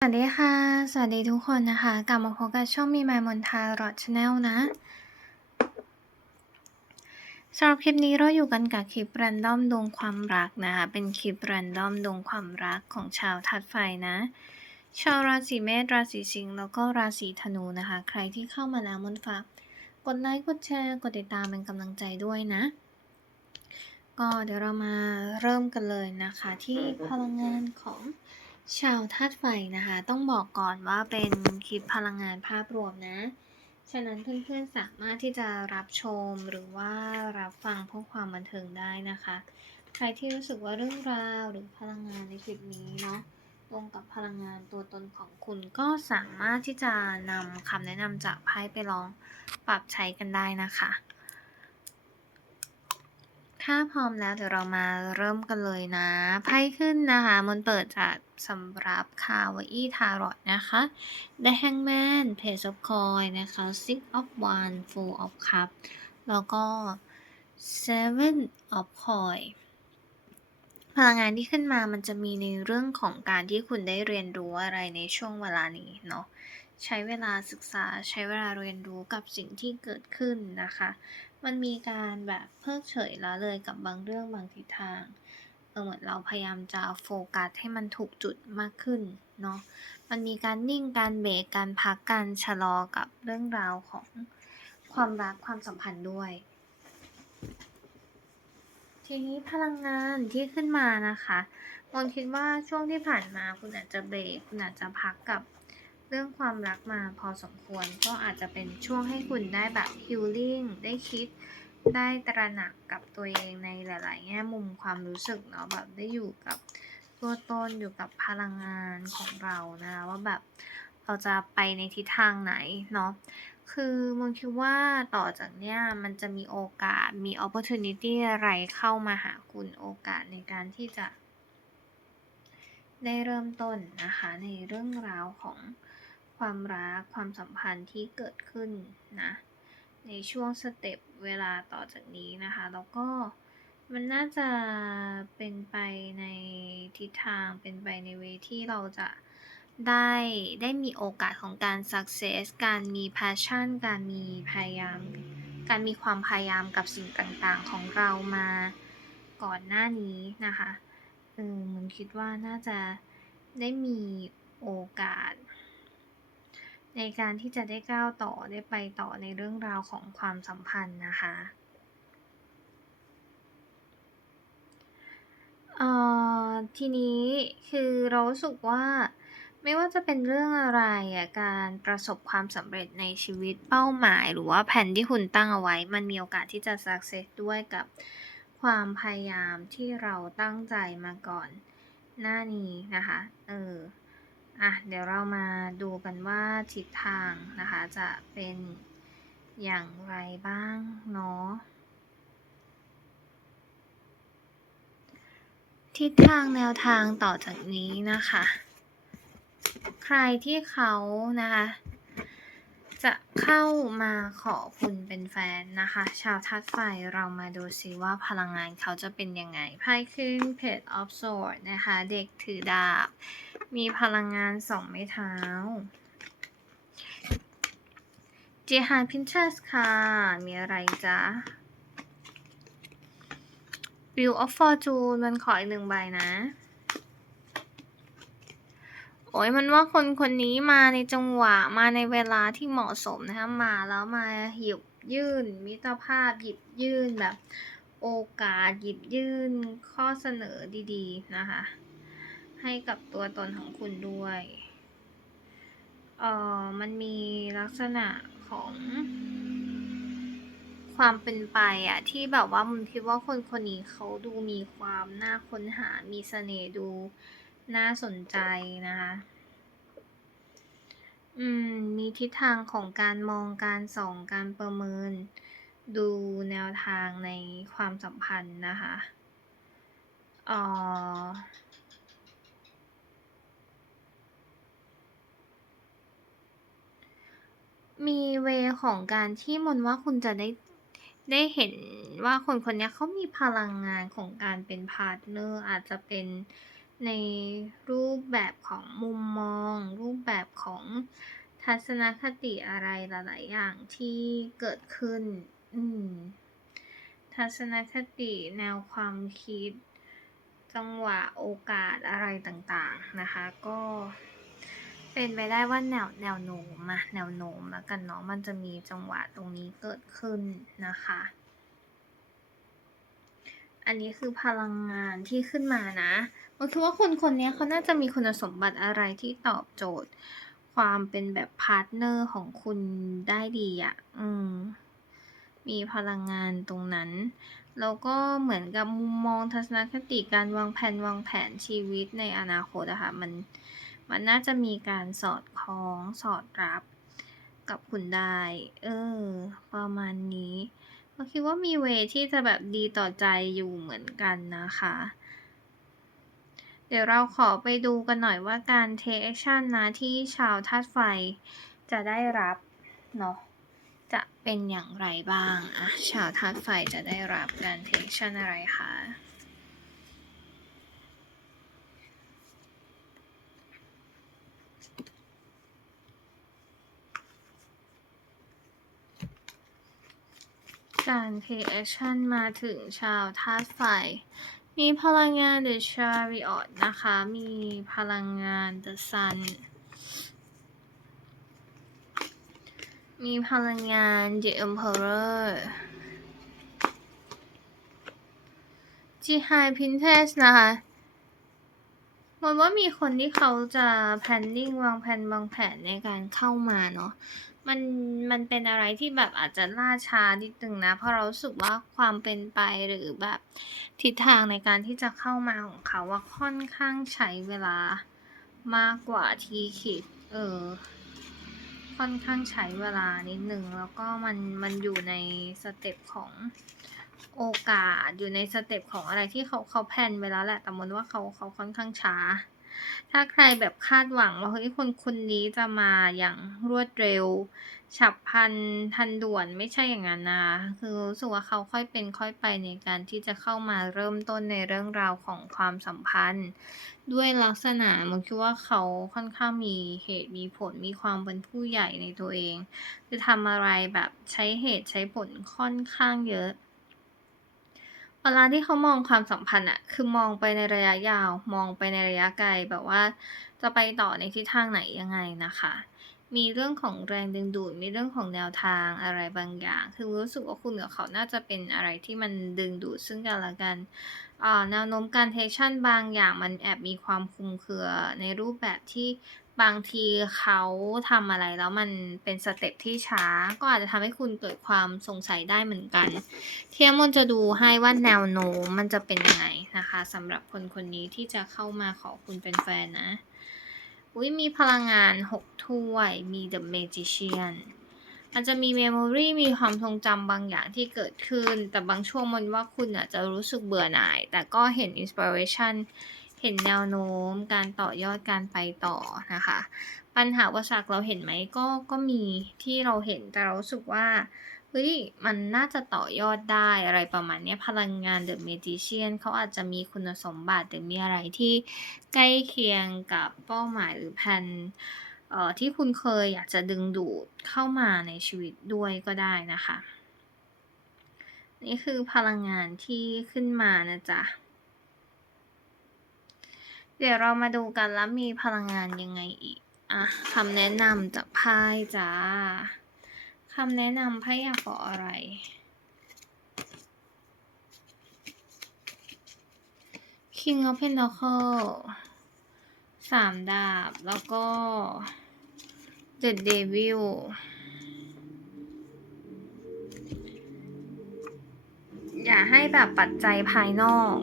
สวัสดีค่ะ สวัสดีทุกคนนะคะ กลับมาพบกับช่องมีไมมนทารอดชาแนลนะสำหรับคลิปนี้เราอยู่กันกับคลิปแรนดอมดวงความรักนะคะ เป็นคลิปแรนดอมดวงความรักของชาวทัดไฟนะ ชาวราศีเมษราศีสิงห์แล้วก็ราศีธนูนะคะ ใครที่เข้ามาแล้วมนฝากกดไลค์กดแชร์กดติดตามเป็นกำลังใจด้วยนะ ก็เดี๋ยวเรามาเริ่มกันเลยนะคะ ที่พลังงานของ ชาวธาตุไฟนะคะ ต้องบอกก่อนว่าเป็นคลิปพลังงานภาพรวมนะ ฉะนั้นเพื่อนๆสามารถที่จะรับชมหรือว่ารับฟังเพื่อความบันเทิงได้นะคะ ใครที่รู้สึกว่าเรื่องราวหรือพลังงานในคลิปนี้เนาะตรงกับพลังงานตัวตนของคุณก็สามารถที่จะนำคำแนะนำจากไพ่ไปลองปรับใช้กันได้นะคะ ถ้าพร้อมแล้วเดี๋ยวเรามาเริ่มกันเลยนะ ไพ่ขึ้นนะคะ มันเปิดจากสำหรับคาวาอี้ทารอตนะคะ The Hangman Page of Coin นะคะ Six of Wands Four of Cup แล้วก็ Seven of Coin พลังงานที่ขึ้นมามันจะมีในเรื่องของการที่คุณได้เรียนรู้อะไรในช่วงเวลานี้เนาะ ใช้เวลาศึกษาใช้เวลาเรียนรู้กับสิ่งที่เกิดขึ้นนะคะ มันมีการแบบเพิกเฉยละเลยกับบางเรื่องบางทิศทางเเหมือนเราพยายามจะโฟกัสให้มันถูกจุดมากขึ้นเนาะ มันมีการนิ่งการเบรกการพักการชะลอกับเรื่องราวของความรักความสัมพันธ์ด้วย ทีนี้พลังงานที่ขึ้นมานะคะมนคิดว่าช่วงที่ผ่านมาคุณอาจจะเบรกคุณอาจจะพักกับ เรื่องความรักมาพอสมควร ก็อาจจะเป็นช่วงให้คุณได้แบบฮิลลิ่งได้คิด ได้ตระหนักกับตัวเองในหลาย ๆ แง่มุมความรู้สึกเนาะแบบได้อยู่กับตัวตนอยู่กับพลังงานของเรานะว่าแบบเราจะไปในทิศทางไหนเนาะคือมนคิดว่าต่อจากเนี้ยมันจะมีโอกาสมี opportunity อะไรเข้ามาหาคุณโอกาสในการที่จะ ได้เริ่มต้นนะคะในเรื่องราวของ ความรักความสัมพันธ์ที่เกิดขึ้นนะในช่วงสเต็ปเวลาต่อจากนี้นะคะ แล้วก็มันน่าจะเป็นไปในทิศทางเป็นไปในเวที่เราจะได้ได้มีโอกาสของการ success การมี passion การมีพยายาม การมีความพยายามกับสิ่งต่างๆของเรามาก่อนหน้านี้นะคะเออมันคิดว่าน่าจะได้มีโอกาส ในการที่จะได้ก้าวต่อได้ไปต่อในเรื่องราวของความสัมพันธ์นะคะอ่อทีนี้คือเรารู้สึกว่าไม่ว่าจะเป็นเรื่องอะไรอะการประสบความสำเร็จในชีวิตเป้าหมาย หรือว่าแผนที่คุณตั้งเอาไว้ มันมีโอกาสที่จะ success ด้วยกับความพยายามที่เราตั้งใจมาก่อนหน้านี้นะคะ เออ อะเดี๋ยวเรามาดูกันว่าทิศทางนะคะจะเป็นอย่างไรบ้างเนาะทิศทางแนวทางต่อจากนี้นะคะ ใครที่เขานะคะ จะเข้ามาขอคุณเป็นแฟนนะคะ ชาวทัดไฟเรามาดูซิว่าพลังงานเขาจะเป็นยังไงไพ่ขึ้นเพจออฟโซดนะคะ เด็กถือดาบ มีพลังงานสองไม้เท้าเจฮานพินเชสค่ะ มีอะไรจ๊ะ Wheel of Fortune มันขออีกหนึ่งใบนะ อ้ยมันว่าคนคนนี้มาในจังหวะมาในเวลาที่เหมาะสมนะคะมาแล้วมาหยิบยื่น มิตรภาพหยิบยื่นแบบโอกาสหยิบยื่นข้อเสนอดีๆนะคะ ให้กับตัวตนของคุณด้วยเออมันมีลักษณะของความเป็นไปอะที่แบบว่ามึงคิดว่าคนคนนี้เขาดูมีความน่าค้นหา มีเสน่ห์ดู น่าสนใจนะคะ อืม มีทิศทางของการมองการส่องการประเมิน ดูแนวทางในความสัมพันธ์นะคะอ่อมีเวของการที่มนว่าคุณจะได้ได้เห็นว่าคนคนนี้เขามีพลังงานของการเป็นพาร์ตเนอร์อาจจะเป็น ในรูปแบบของมุมมอง รูปแบบของทัศนคติอะไรหลาย ๆ อย่างที่เกิดขึ้น อืม ทัศนคติแนวความคิด จังหวะโอกาสอะไรต่าง ๆ นะคะ ก็เป็นไปได้ว่าแนวแนวโน้มอะแนวโน้มแล้วกันเนาะมันจะมีจังหวะตรงนี้เกิดขึ้นนะคะ อันนี้คือพลังงานที่ขึ้นมานะเราคิดว่าคนคนนี้เขาน่าจะมีคุณสมบัติอะไรที่ตอบโจทย์ ความเป็นแบบพาร์ตเนอร์ของคุณได้ดีอะอืม มีพลังงานตรงนั้น แล้วก็เหมือนกับมุมมองทัศนคติการวางแผนวางแผนชีวิตในอนาคตอะค่ะมันมันน่าจะมีการสอดคล้องสอดรับกับคุณได้ เออ ประมาณนี้ เราคิดว่ามีเวที่จะแบบดีต่อใจอยู่เหมือนกันนะคะ เดี๋ยวเราขอไปดูกันหน่อยว่าการ take action นะที่ชาวธาตุไฟจะได้รับเนาะจะเป็นอย่างไรบ้างอะชาวธาตุไฟจะได้รับการ take action อะไรคะ? การ take action มาถึงชาวธาตุไฟ มีพลังงาน The Chariot นะคะ มีพลังงาน The Sun มีพลังงาน The Emperor The High Priestess นะคะมือนว่ามีคนที่เขาจะ planning วางแพลนวางแผนในการเข้ามาเนาะ มันมันเป็นอะไรที่แบบอาจจะล่าช้านิดหนึ่งนะ เพราะเราสึกว่าความเป็นไปหรือแบบทิศทางในการที่จะเข้ามาของเขาอะค่อนข้างใช้เวลามากกว่าที่คิด เออ ค่อนข้างใช้เวลานิดหนึ่งแล้วก็มันมันอยู่ในสเต็ปของโอกาสอยู่ในสเต็ปของอะไรที่เขาเขาแพลนไว้แล้วแหละแต่มนว่าเขาเขาค่อนข้างช้า ถ้าใครแบบคาดหวังว่าเฮ้ยคนคนนี้จะมาอย่างรวดเร็ว ฉับพลันทันด่วนไม่ใช่อย่างนั้นนะคะคือรู้สึกว่าเขาค่อยเป็นค่อยไปในการที่จะเข้ามาเริ่มต้นในเรื่องราวของความสัมพันธ์ ด้วยลักษณะมนคิดว่าเขาค่อนข้างมีเหตุมีผลมีความเป็นผู้ใหญ่ในตัวเอง คือทำอะไรแบบใช้เหตุใช้ผลค่อนข้างเยอะ เวลาที่เขามองความสัมพันธ์อะคือมองไปในระยะยาว มองไปในระยะไกลแบบว่า จะไปต่อในทิศทางไหนยังไงนะคะ มีเรื่องของแรงดึงดูด มีเรื่องของแนวทางอะไรบางอย่าง คือรู้สึกว่าคุณกับเขาน่าจะเป็นอะไรที่มันดึงดูดซึ่งกันและกันแนวโน้มการ take action บางอย่างมันแอบมีความคลุมเครือในรูปแบบที่ บางทีเขาทำอะไรแล้วมันเป็นสเต็ปที่ช้า ก็อาจจะทำให้คุณเกิดความสงสัยได้เหมือนกัน เที่น้ำมนจะดูให้ว่าแนวโน้มมันจะเป็นยังไงนะคะสำหรับคนคนนี้ที่จะเข้ามาขอคุณเป็นแฟนนะอุ๊ยมีพลังงาน 6 ถ้วย มี The Magician มันจะมี memory มีความทรงจำบางอย่างที่เกิดขึ้น แต่บางช่วงมันว่าคุณอะจจะรู้สึกเบื่อหน่าย แต่ก็เห็น inspiration เเห็นแนวโน้มการต่อยอดการไปต่อนะคะ ปัญหาอุปสรรคเราเห็นไหมก็ก็มีที่เราเห็นแต่เราสึกว่าเฮ้ยมันน่าจะต่อยอดได้อะไรประมาณนี้พลังงาน The Magician เขาอาจจะมีคุณสมบัติหรือมีอะไรที่ใกล้เคียงกับเป้าหมายหรือแพลนเอ่อที่คุณเคยอยากจะดึงดูดเข้ามาในชีวิตด้วยก็ได้นะคะ นี่คือพลังงานที่ขึ้นมานะจ๊ะ เดี๋ยวเรามาดูกันแล้วมีพลังงานยังไงอีกอะคำแนะนำจากไพ่จ้ะคำแนะนำไพ่อยากบอกอะไร? King of Pentacles 3ดาบ แล้วก็ The Devil อย่าให้แบบปัจจัยภายนอก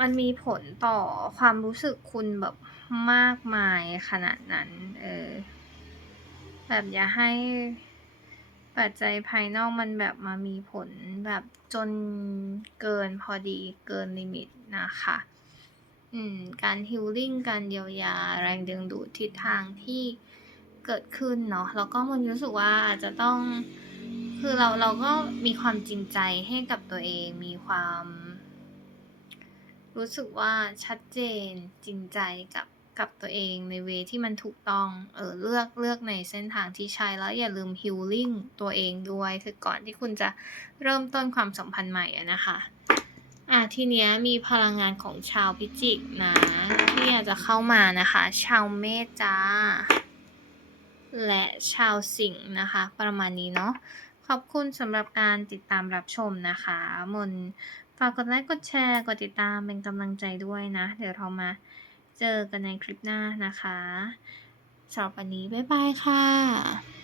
มันมีผลต่อความรู้สึกคุณแบบมากมายขนาดนั้น เออ แบบอย่าให้ปัจจัยภายนอกมันแบบมามีผลแบบจนเกินพอดีเกินลิมิตนะคะ อืม การ healing การเยียวยาแรงดึงดูดทิศทางที่เกิดขึ้นเนาะ แล้วก็มันรู้สึกว่าอาจจะต้อง คือเราเราก็มีความจริงใจให้กับตัวเอง มีความ รู้สึกว่าชัดเจนจริงใจกับกับตัวเองในเวที่มันถูกต้อง เออเลือกเลือกในเส้นทางที่ใช่แล้วอย่าลืม healing ตัวเองด้วย คือก่อนที่คุณจะเริ่มต้นความสัมพันธ์ใหม่อะนะคะ อะทีเนี้ยมีพลังงานของชาวพิจิกนะ ที่อยากจะเข้ามานะคะ ชาวเมษจ้า และชาวสิงห์นะคะ ประมาณนี้เนาะขอบคุณสำหรับการติดตามรับชมนะคะ มน ฝากกดไลค์กดแชร์กดติดตามเป็นกำลังใจด้วยนะ เดี๋ยวเรามาเจอกันในคลิปหน้านะคะสำหรับวันนี้บ๊ายบายค่ะ